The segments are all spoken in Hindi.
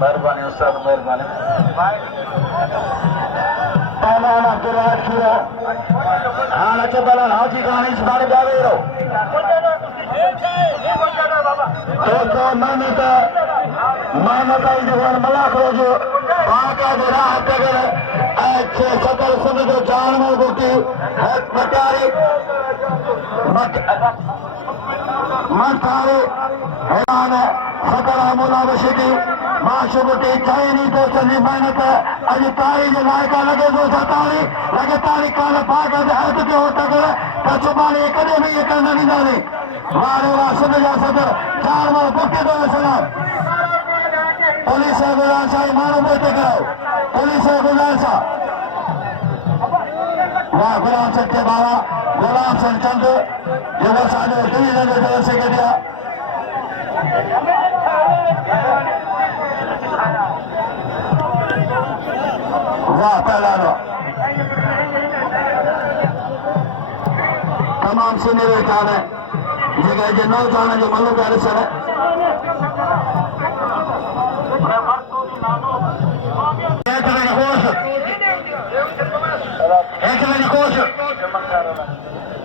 मेहरबानी उस्ताद मेहरबानी हाजी खान इस बार गावेरो मानता जवान मलाक रोजो बाका दे राह तगर अच्छे सकल समझो जानवर गुटी हक मटारे मटारे हैरान सकला मुलावशिदी माशुबुटी चाइनी तो चली मेहनत अज तारी जे लायका लगे तो तारी लगे तारी काल पाक दे हथ के हो तगर कचुबानी कदे भी ये करना नहीं डाले वारे वाह समझा सदर जानवर पक्के दो सलाम पुलिस गुजारिश मानो बोलते करो पुलिस गुजारिश वाह गुलाम सत्य बाबा गुलाम सिंह चंद युवा साधु डिवीजन जनरल सेक्रेटरी वाह पहला तमाम सीनियर कान है जगह जो नौजवान जो मल्लो प्यारे सर है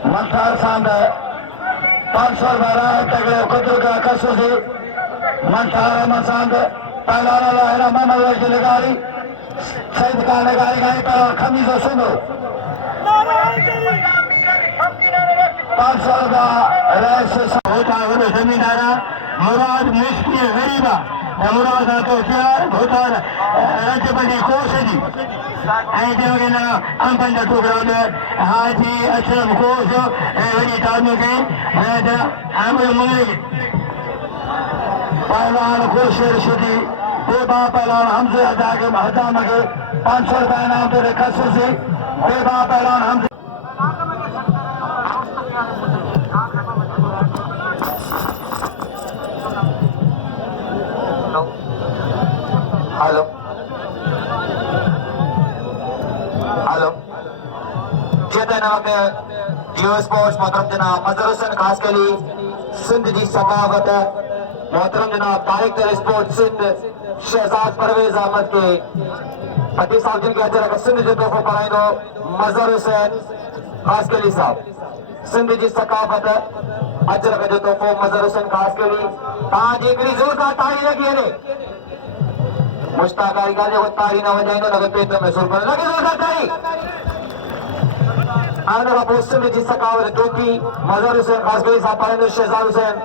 मंथार सांद 500 रुपये तगड़े कुदर का कसू से मंथार मसांद पहला है मोहम्मद वजद लगारी सैद का लगारी गाई पर खमीज सुनो 500 रुपया होता है जमींदारा मुराद मुश्किल गरीबा मुराद तो क्या होता राज्य बड़ी कोश जी अंपन टुकड़ा में हाजी अशरफ कोश वही तालु के मुंगली पहलवान खुशेर शुदी बेबा पहलवान हमसे अदा के हजाम के 500 रुपया नाम तो कसू से बेबा पहलवान हमसे हेलो हेलो चेतन जियो स्पोर्ट्स मोहतरम जनाब मजहर हुसैन खास के लिए सिंध जी सकावत मोहतरम जनाब डायरेक्टर स्पोर्ट्स सिंध शहजाद परवेज अहमद के पति साहब जिनके अजर सिंध जो तोहफो कराइंदो मजहर हुसैन खास के लिए साहब सिंध जी सकावत अजर जो तोहफो मजहर हुसैन खास के लिए ताजी जोरदार ताली लगी है मुश्ताकारी का जो तारी ना वजाइंदो लगे पेट में सुर पर लगे जोरदार तारी आने का पोस्ट में जिस सकावत टोपी मजहर हुसैन खास के लिए साहब पाएंगे शहजाद हुसैन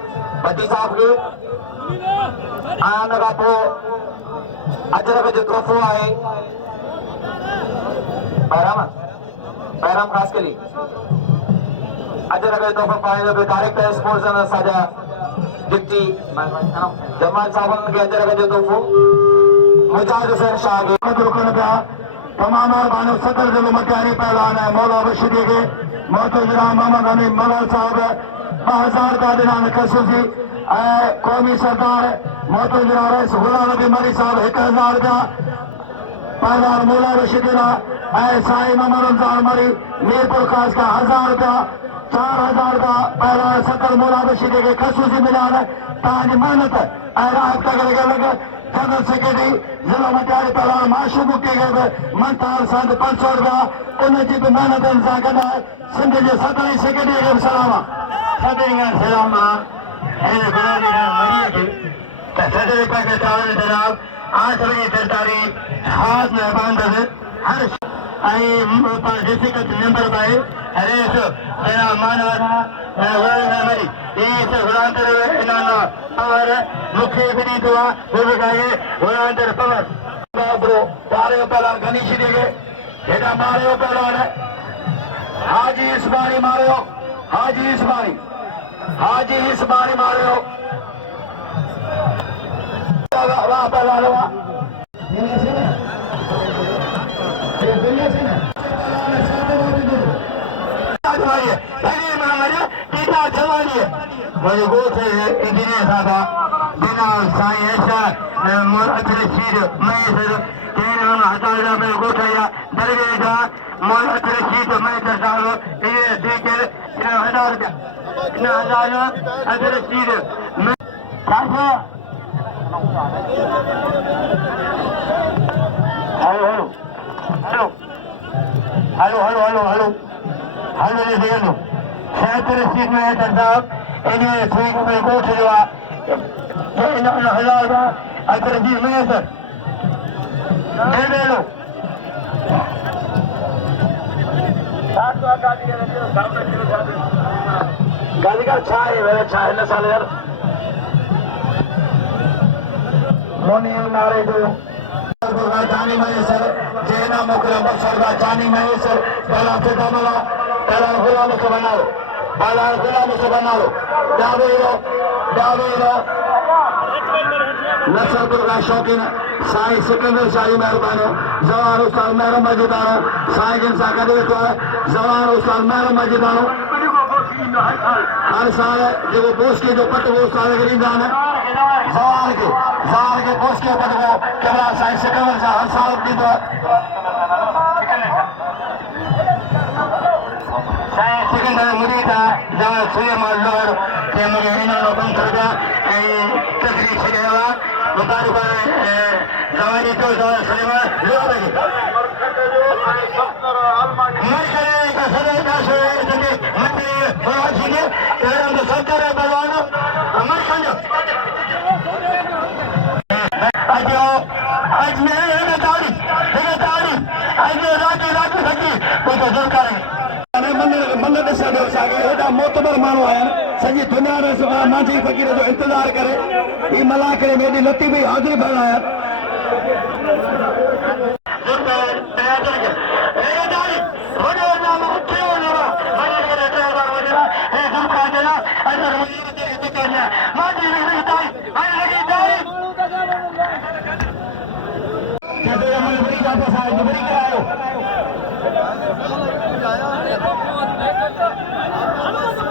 भट्टी साहब के आने का पो अजर जो तोहफो आए पैराम खास के लिए अजर तोहफो पाएंगे डायरेक्टर स्पोर्ट्स साजा डिप्टी जमाल साहब के अजर जो तोहफो मुजाहिद हुसैन शाह के तमाम मेहरबानी सदर जिलो मटियारी पहलवान है मौला बशीरी के मोहतरमा मोहम्मद हमीद मलल साहब 2000 का दिनान खसूसी कौमी सरदार मोहतरमा रईस गुलाम नबी मरी साहब 1000 रुपया पहलवान मौला बशीरी साई मोहम्मद रमजान मरी मीरपुर खास का 1000 रुपया 4000 का पहलवान सदर मौला बशीरी के खसूसी मिलान ताज मेहनत राहत तक लगे जनरल सेक्रेटरी जिला मटियारी पहलवान माशूक के मंथार संद 500 रुपया उनकी भी मेहनत इंसान करना है सिंध के सदरी सेक्रेटरी के सलाम सदरी का सलाम सदरी का जनाब 8 बजे तरतारी खास मेहमान हर डिस्ट्रिक्ट मेंबर भाई हरेश जनाब मानवाना मरी और मुख्य विनीत हुआ वो बताइए पवर मारे पहलवान गणेश जी के हेठा मारे पहलवान है हाजी इस्मानी मारो हाजी इस्मानी मारो वाह पहलवान वाह मुझे गोथ इंजीनियर साहब बिना साईं ऐसा मुअत्तर रशीद मैसर तेरहं हज़ार में गोठाया दरगे का मुअत्तर रशीद मैसर साहब ये देकर 1000 अतर Rashid hello hello hello hello hello hello hello hello ये देखो 76 रशीद मैसर साहब इन्हें ठीक में गोठ जो है 1000 का अतर रशीद मैसर दे लो गालीगर छाए मेरे छाए न साले यार मोनी नारे जो जानी महेश्वर जैना मुकरम बख्शर का जानी महेश्वर पहला फिदा मला पहला गुलाम से बना लो पहला गुलाम से बना लो डावेरो नसरपुर का शौकीन साईं सिकंदर शाही मेहरबानो जवान उस्ताद मेहर मजिदानो साईं जिन सा कदे तो जवान उस्ताद मेहर मजिदानो हर साल जो बोस के जो पट वो साल गरीबान है जवान के बोस के पट वो केवल साईं सिकंदर सा हर साल दी तो साईं सिकंदर मुरीद जवान सुलेमान लोहर के मुझे इन्होंने बंद कर दिया तस्वीर छेड़ा मुबारक जवानी तो सुलेमान लोहर मरकरे का सदर का शोर जगे मंत्री फराजी ने तेरम तो सरकार बलवानो अमर खंड आज में है ताड़ी आज में राजी सकी कोई तो जोर करे मन ॾिसण असांखे हेॾा मोतबर माण्हू आया सॼी दुनिया में मांझी फ़क़ीर जो इंतज़ारु करे ही मला करे मेरी लती भी हाज़िरी भरण आया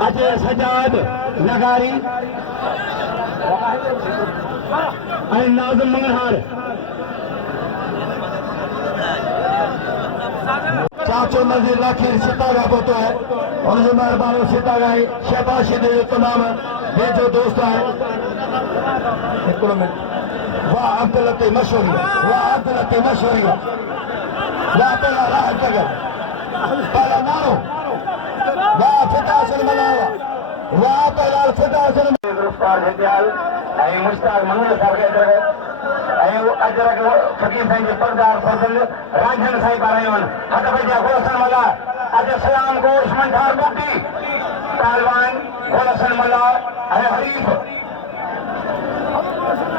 अजय सजाद नगारी नाज़िम मंगलहार चाचो नज़ीर लाखीर सितारा पहुंचो है उनसे मेहरबानी सितारा है शहबाशी दे तमाम बेजो दोस्त है वाह अब्दुल लतीफ मशहूरी वाह पहला राह जगह पहला नारो वाह फिदा से मनावा वाह पहला फिदा से गिरफ्तार जतियाल ऐं मुश्ताक मंगल साहब के ऐं अजरक फकीर साईं जे परदार फजल रांझण साईं पारायूं हथ भॼा गोसन मला अज सलाम गोश मंठार बूटी पहलवान गोसन मला ऐं हरीफ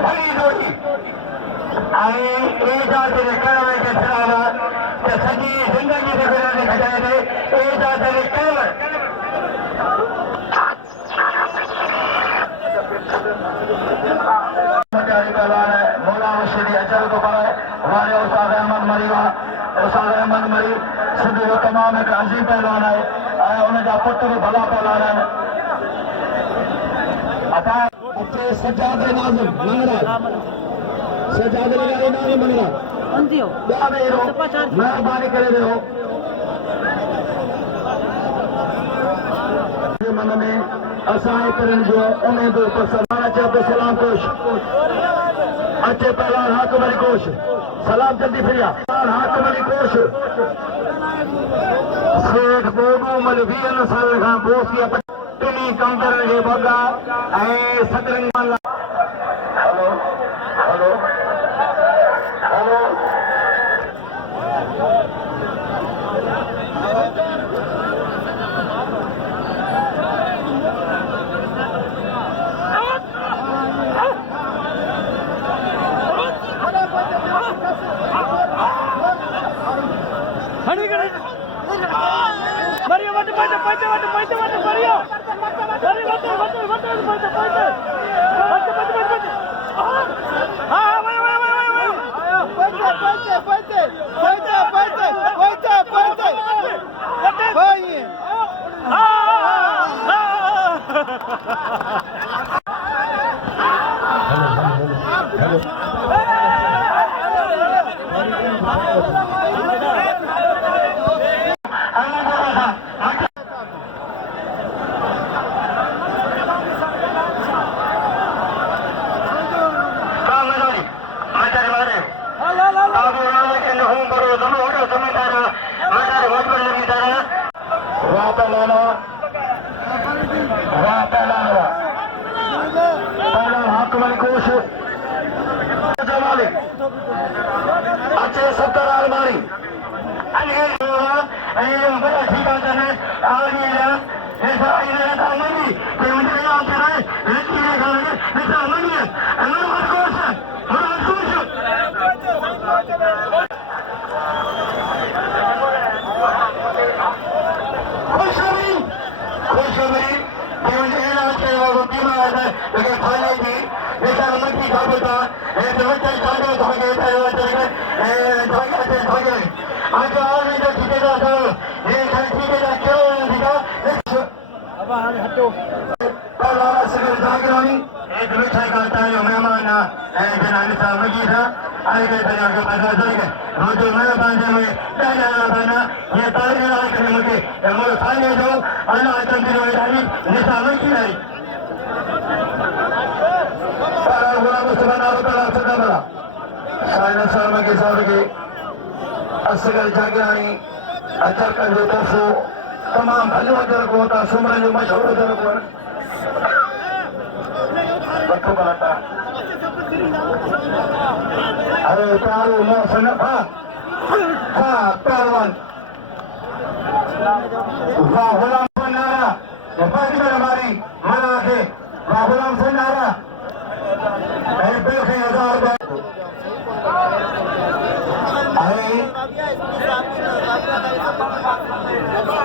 हरी जोड़ी ऐं एजाज जे करण जे छॾावा त सॼी ज़िंदगी जे गुज़ारे खटाए थे एजाज जे करण मौला मुर्शिदी अचल को पर हमारे उस्ताद अहमद मरी सिंध जो तमाम एक अजीम पहलवान है उनका पुट भी भला पहलवान है सजाद नाज़िम मंगरा सजाद नाज़िम मंगरा मेहरबानी करे रहो मन में असांजे करण जो उम्मीद अब्दुल सलाम कोश अचे पहलवान हाकम अली कोश सलाम जल्दी फिरिया हाकम अली कोश सेठ बोडू मल 20 साल खां बोसिया टिनी कम करण जे बगा ऐं सतरंग hello hello hello Mario, vate, Mario. Mario, vate. अच्छे 70 अलमारी असगर जागरानी अच्छा कर जो तोफो तमाम भलो जर को होता सुमरन जो मशहूर जर को बच्चों का लता अरे तारू मौसम हाँ पहलवान वाह गुलाम फनारा बाजी में हमारी मना के वाह गुलाम फनारा बिल्कुल 1000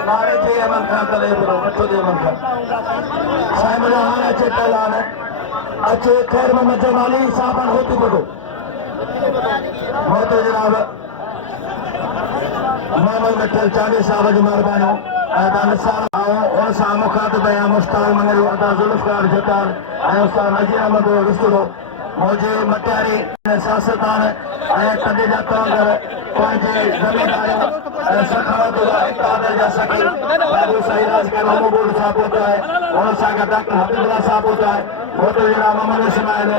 नारे थे अमन खान का ले बोलो बच्चों दे अमन खान साइम जहान अच्छे पहलवान है अच्छे खैर मोहम्मद जमाली साहब होती बोलो बहुत जनाब मोहम्मद मिठल चांदी साहब जी मेहरबानी आदान साहब आओ और सा मुखातिब है मुश्ताक मंगल अदा जुल्फकार जतार आयो सा नजीर अहमद रिश्तो मुझे मटियारी सियासतदान आया कदे जाता अगर पंहिंजे ज़मीनदार सखावत इक़्तिदार जा सकी बाबू सईराज के महबूब साहब होता है और सागा डॉक्टर हबीबुल्लाह साहब होता है वो तो जनाब मोहम्मद इस्माइल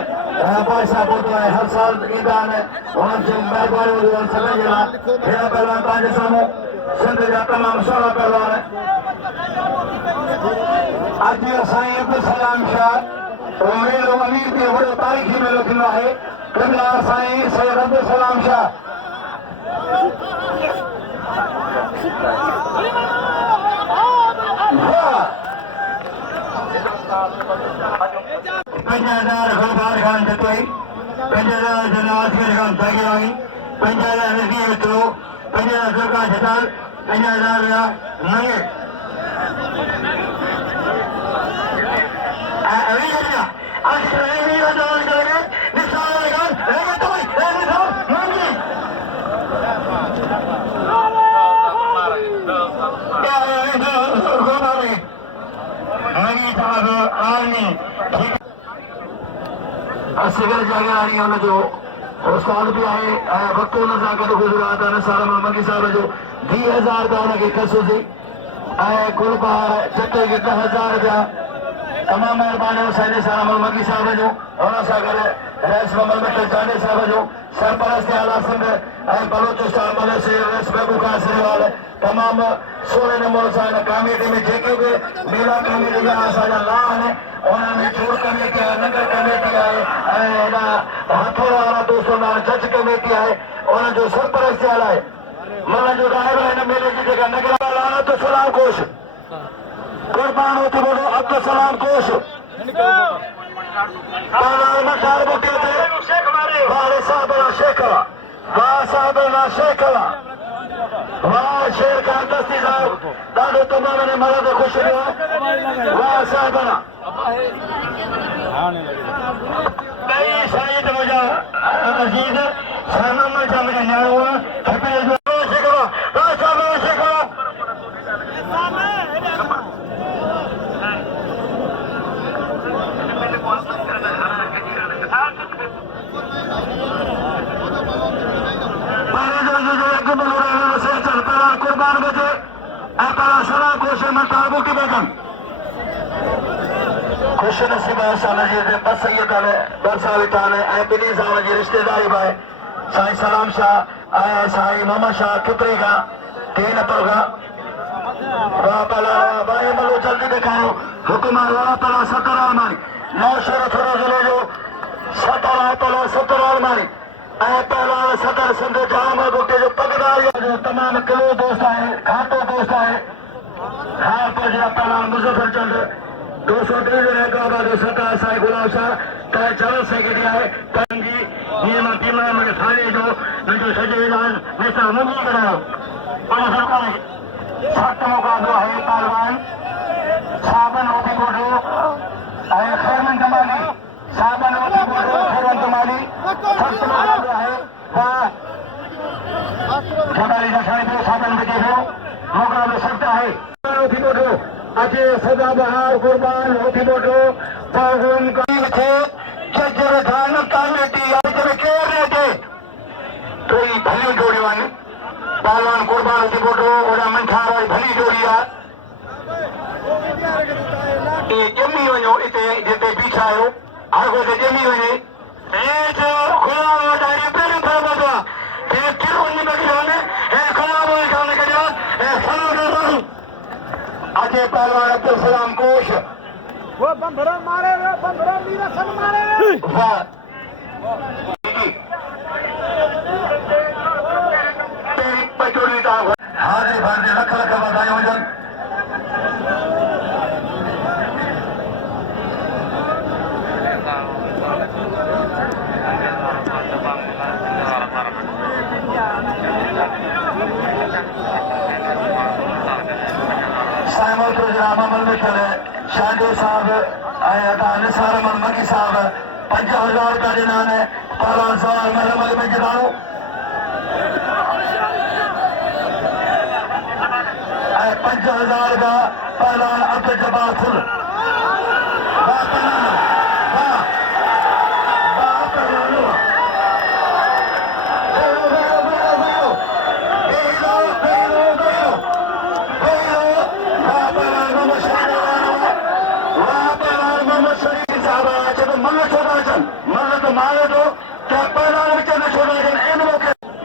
भाई साहब होता है हर साल ईदान है उनसे मेहरबानी हुई और सभी जना हेरा पहलवान पंहिंजे साम्हूं सिंध जा तमामु सुहिणा पहलवान अॼु साईं अब्दुल सलाम शाह मेलो अमीर के बड़ो तारीख़ी मेलो थींदो आहे कमला साईं सैयद अब्दुल सलाम शाह पंजाजार गुलबार खान जतोई पंजाजार जनवासगर खान तागिरानी पंजाजार नज़ीर मित्रो पंजाजार सरकार जताल पंजाजार नंगे असगर जागरानी जो उस्ताद भी आहे वक़्तु हुन सां गॾु गुज़रात निसार महमदी साहब जो 20,000 रुपया हुनखे ख़ुशूसी ऐं गुलबहार जते खे 10,000 रुपया तमामु महिरबानी हुसैन निसार महमदी साहब जो हुन सां गॾु रईस मोहम्मद मिठल चांडी साहब जो सरपरस्त आला सिंध ऐं बलोचिस्तान मलेशिया रईस महबूब खान सिरवाल तमामु सुहिणे नमूने सां हिन कमेटी में जेके बि मेला कमेटी जा असांजा ला आहिनि उन्हनि में चोर कमेटी आहे नगर कमेटी आहे ऐं हिन हथोड़ वारा दोस्तनि जज कमेटी आहे उन्हनि जो सरपरस्त आला आहे मन जो ॾाइरो हिन मेले जी जेका नगर लानत सलाम कोश कुर्बान होती बोलो अब्दुल सलाम कोश मशार बुके थे वाले साहब शेखवा वाह साहब शेखवा वाह शेर खान दस्ती साहब ॾाढो तमामु ने मदद खुश हुआ वाह साहब साईद मुंहिंजा अज़ीज़ सामान जा मुंहिंजा न्याणो शेखवा वाह साहब शेखवा कुर्बान बचे सलाह कोश की बेगम खुश नसीब बस सैयद बरसा वेठा आहिनि ऐं ॿिन्ही साल जी रिश्तेदारी बि आहे साईं सलाम शाह ऐं साईं मोहम्मद शाह किपरे का 3 अप्रैल का वाह पला भाई मलो जल्दी दिखाओ हुक्म वाह पला 17 अलमारी 9 शेर थोड़ा जिले जो 17 पला 17 अलमारी ऐं पहला 17 सिंध जाम गुटे जो पगदार जो तमाम किलो दोस्त है घाटो दोस्त है हाँ पर जो पहला मुजफ्फर चंद 230 का बाद 17 साईं गुलाब शाह का जनरल सेक्रेटरी है तंगी नियम टीम में थाने जो जो सजे जान नेता मुंगी कराओ और सरकार सख्त मुकाबला है पहलवान साबन ओपी कोटो है खैरमन जमाली साबन ओपी कोटो खैरमन जमाली सख्त मुकाबला है जमाली दशाई पे साबन बजे हो मुकाबला सकता है ओपी कोटो अजय सदा बहार कुर्बान ओपी कोटो पागुन का थे जजर धान कमेटी आज में केर रहते तो ये भली जोड़ी वाली पहलवान कुर्बान की फोटो और मंठार वाली भली जोड़ी है ये जमी वनो इते जिते बीठा आयो आगो से जमी वने ए जो खुला वाला ये पहले फरमाता ये किरो नहीं बगलाने ए खुला वाला सामने करियो ए सलाम अजय पहलवान अब्दुल सलाम कोश वो बंदरा मारे रे बंदरा मीरा सन मारे रे वाह पचोड़ी का हारे भारतीय लख लख बधाई हुजन साइमन प्रोग्राम अमल में चले शादी साहब अदा निसार अमन मकी साहब 5000 का दिनान है 1500 महरमल में गिराओ 5000 का पहला अब्दुल जब्बार फुल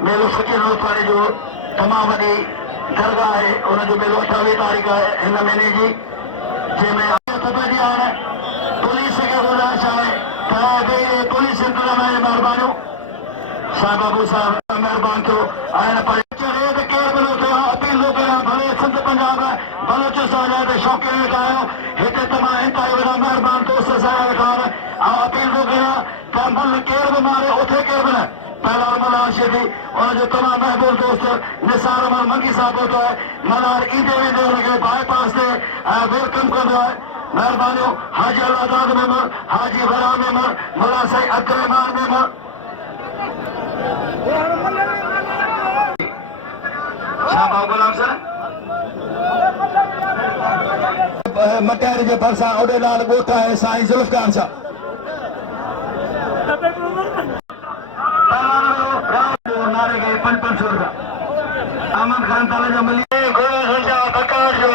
मेलो फकीर वाले जो तमाम वॾी दरगाह है उनजो मेलो 28 तारीख़ है हिन महीने जी जंहिंमें जी हाणे पुलिस खे गुज़ारिश आहे त पुलिस इंतज़ाम जी महिरबानियूं शाह बाबू साहब महिरबानी थियो ऐं पर चढ़े त केरु बि न थियो अपील थो कयां भले सिंध पंजाब बलोचिस्तान जा त शौक़ीन वेठा आहियो हिते तमामु इंतहाई वॾा महिरबानी दोस्त असांजा वेठा आहिनि ऐं अपील थो कयां त मुल्क केरु बि मारे उथे केरु बि न पहला मनार शेदी और जो तमाम महबूब दोस्त निसार अमन मंगी साहब होता है मनार ईदे वेंदे हुनखे बाईपास से वेलकम कंदो आहे महिरबानियूं हाजी अलादाद मेंबर हाजी वरा मेंबर मुला साईं अकरमान मेंबर शाह गुलाम सर मटियार जे भरिसां ओॾे लाल ॻोठ आहे साईं ज़ुल्फकार साहब नारे के 500 रुपया अमन खान ताला जो मिली घोड़ो संशा बकार जो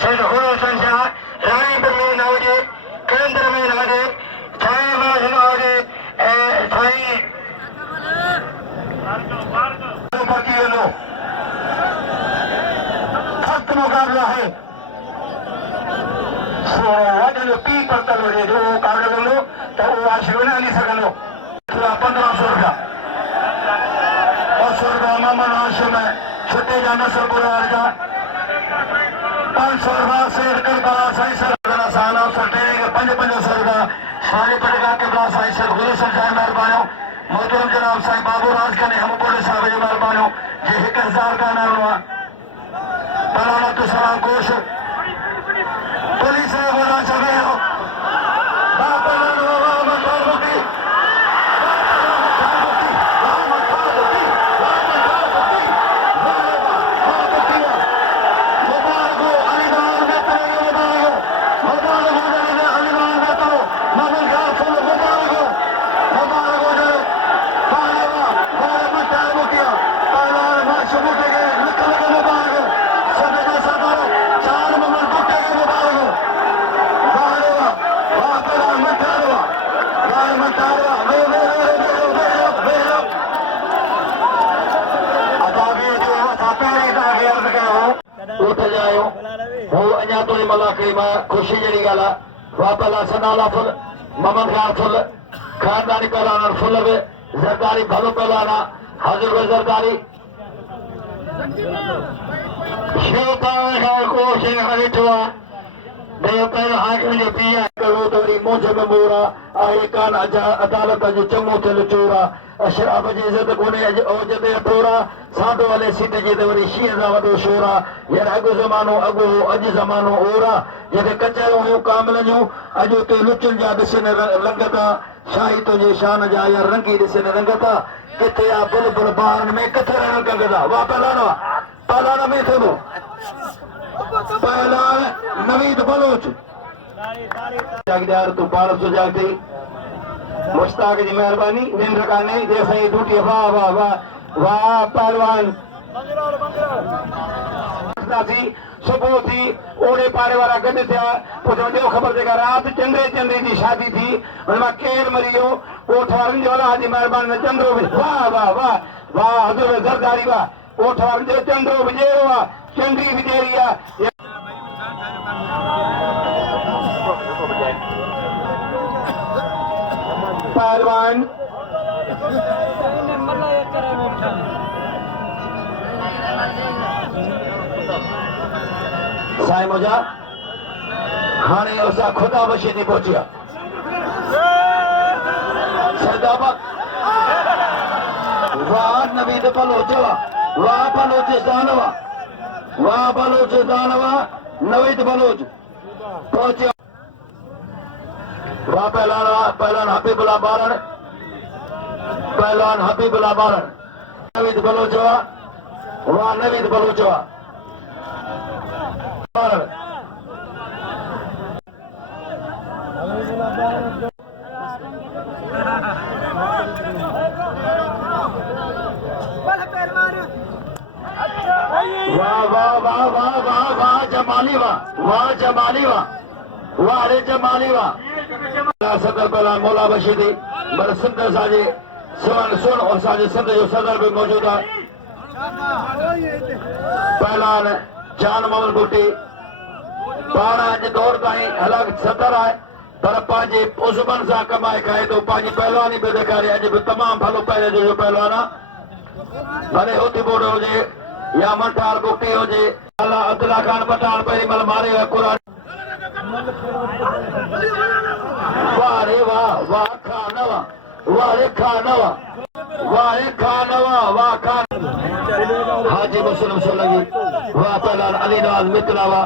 सेठ घोड़ो संशा रानीपुर में ना हुजे केंद्र में ना हुजे छाई में ना हुजे छाई पकी लो सख्त मुकाबला है वॾो पी पत्तल हुजे जो कागज़ हूंदो त उहो आशियो न हली सघंदो 1500 रुपया मोहम्मद हाशिम है छुट्टे जा नसर बुलार जा 500 रुपया शेर कर बड़ा साईं सर साना सटे 500 रुपया सारे पड़ेगा के बड़ा साईं सर गुरु सरकार मेहरबानियों मोहतरम जनाब साईं बाबू राज कने हम बोले साहब जी मेहरबानियों जे 1000 का नाम हुआ पलाना तो सलाम कोश पुलिस ने बोला चले हो बापा चार जी मुलाक़ात में खुशी जड़ी गल है वाह पहला सनाला फुल मोहम्मद खान फुल खानदानी पहलवान फुल जरदारी भलो पहलवाना हाजिर व जरदारी कोशिश हरिठवा हाकिम जो पी करो तो वरी मुंझ में मोरा आहे कान अदालत जो चङो थियल चोरा अशराब जी इज़त कोन्हे अॼु औज ते अठोरा साधो हले सीट जी ते वरी शींहं सां वॾो शोर आहे यार अॻु ज़मानो अॻु हो अॼु ज़मानो ओर आहे जेके कचहरियूं हुयूं कामिल जूं अॼु उते लुचुनि जा ॾिसनि लंगता शाही तुंहिंजे शान जा यार रंगी ॾिसनि रंगता किथे आहे बुलबुल ॿारनि में किथे रहण कंगता वाह पहलान में थे वो पहलान नवीद बलोच जागदार तू पारस तो जागते मुश्ताक जी मेहरबानी निंद्र काने जैसे ही ड्यूटी वाह वाह वाह वाह पहलवान सुबह थी ओड़े पारे वारा गॾु थिया पोइ ॾियो ख़बर जेका राति चंद्रे जी शादी थी हुन मां केरु मरी वियो कोठ वारनि जो अलाह जी महिरबानी में चंद्रो वाह वाह वाह वाह हज़ूर ज़रदारी वाह कोठ वारनि जो चंद्रो विझेरो आहे चंडी विझेरी आहे पहलवान साईं मुंहिंजा हाणे असां खुदा बशी थी पहुचिया सरदाबाद वाह नवीद बलोच वाह बलोचिस्तान वाह बलोचिस्तान नवीद बलोच पहुचिया वाह पहलवान हबीबुल्लाह बारण पहलवान हबीबुल्लाह बारण नवीद बलोच वाह नवीद बलोच बारण वाह वाह वाह वाह वाह वाह जमाली वाह जमाली वाह अरे जमाली वाह सदर पहलवान मौला बशीदी पर सिंध असांजे सुन और असांजे सिंध जो सदर भी मौजूद है पहलवान जान मोहम्मद भुट्टी पाण अॼु दौर ताईं अलॻि सदर आहे पर पंहिंजे उज़मनि सां कमाए खाए थो पंहिंजी पहलवानी बि ॾेखारे अॼु बि तमामु भलो पहले जो पहलवान आहे भले हुती बोर्ड हुजे या मठार बुटी हुजे अला अब्दुल्ला खान पठान पहिरीं महिल मारे क़ुरान वाह रे वाह वाह खान वाह रे खान वाह रे खान वाह खान हाजी मुस्लिम सोलंगी वाह पहलवान अली नवाज मित्रा वाह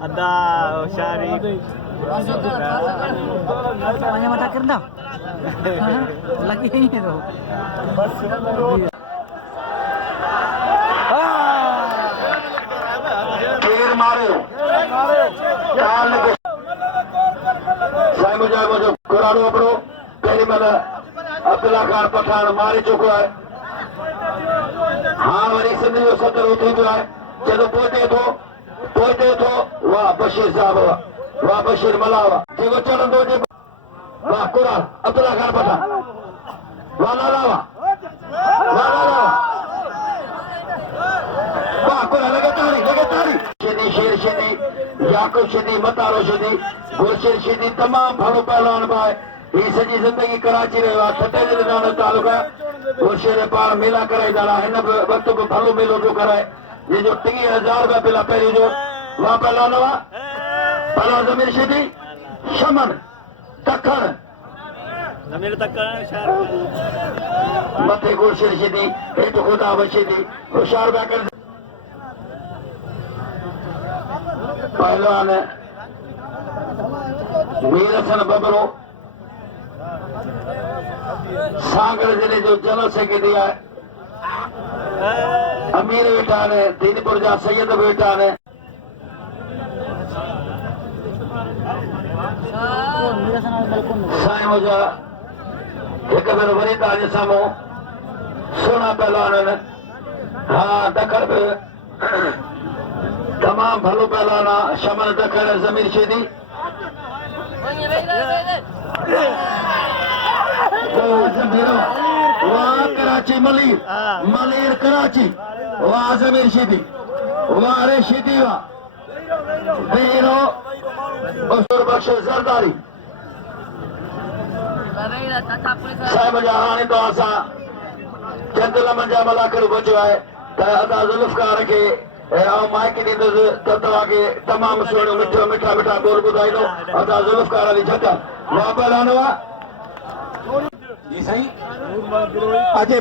ada Syarif banyak mata kerja lagi ini tuh तीर मारो चाल साईं मुझे कुरानो अपनो पहिरीं महिल अब्दुल्ला खान पठान मारे चुको आहे हाँ वरी सिंध जो सदर उथी पियो आहे जॾहिं पहुचे थो वाह बशीर साहब वाह बशीर मला वाह जेको चढ़ंदो हुजे वाह कुरान अब्दुल्ला खान पठान वाह लाला वाह वाह कुरान लगातारी शिदी शेर शिदी याकूब शिदी मतारो शिदी गुलशेर शिदी तमाम भलो पहलवान भाई ही सजी जिंदगी कराची रहियो आहे छटे जे नालो तालुक आहे गुलशेर पाण मेला कराईंदा हिन वक्त बि भलो मेलो पियो कराए जंहिंजो 30,000 रुपया पिला पहिरीं जो वाह पहलवान वाह पहलवान ज़मीर शिदी शमन तखण जमीर तक मथे गुलशेर शिदी हेठि खुदा बशीदी होशियार पिया कर पहलवान मीर हसन बबरो सागर जिले जो जनरल सेक्रेटरी है अमीर वेठा ने दीनपुर जा सैयद वेठा ने साईं मुझा एक भेरो वरी तव्हांजे साम्हूं सुहिणा पहलवान आहिनि हाँ दखण बि तमाम भलो पहलवान आहे शमन दखण जमीर शिदी वाह कराची मलीर मलीर कराची वाह जमीर शीदी वाह रे शीदी वाह बेरो बसर बख्श जरदारी साहिब जहानी तो असां चंद लमन मला करे पहुचो आहे त अदा जुल्फकार खे माइक ॾींदुसि त तव्हांखे तमामु सुहिणो मिठो मिठा मिठा बोल ॿुधाईंदो अदा जुल्फकार वारी झक वाह पहलवान वाह जी साईं अॼु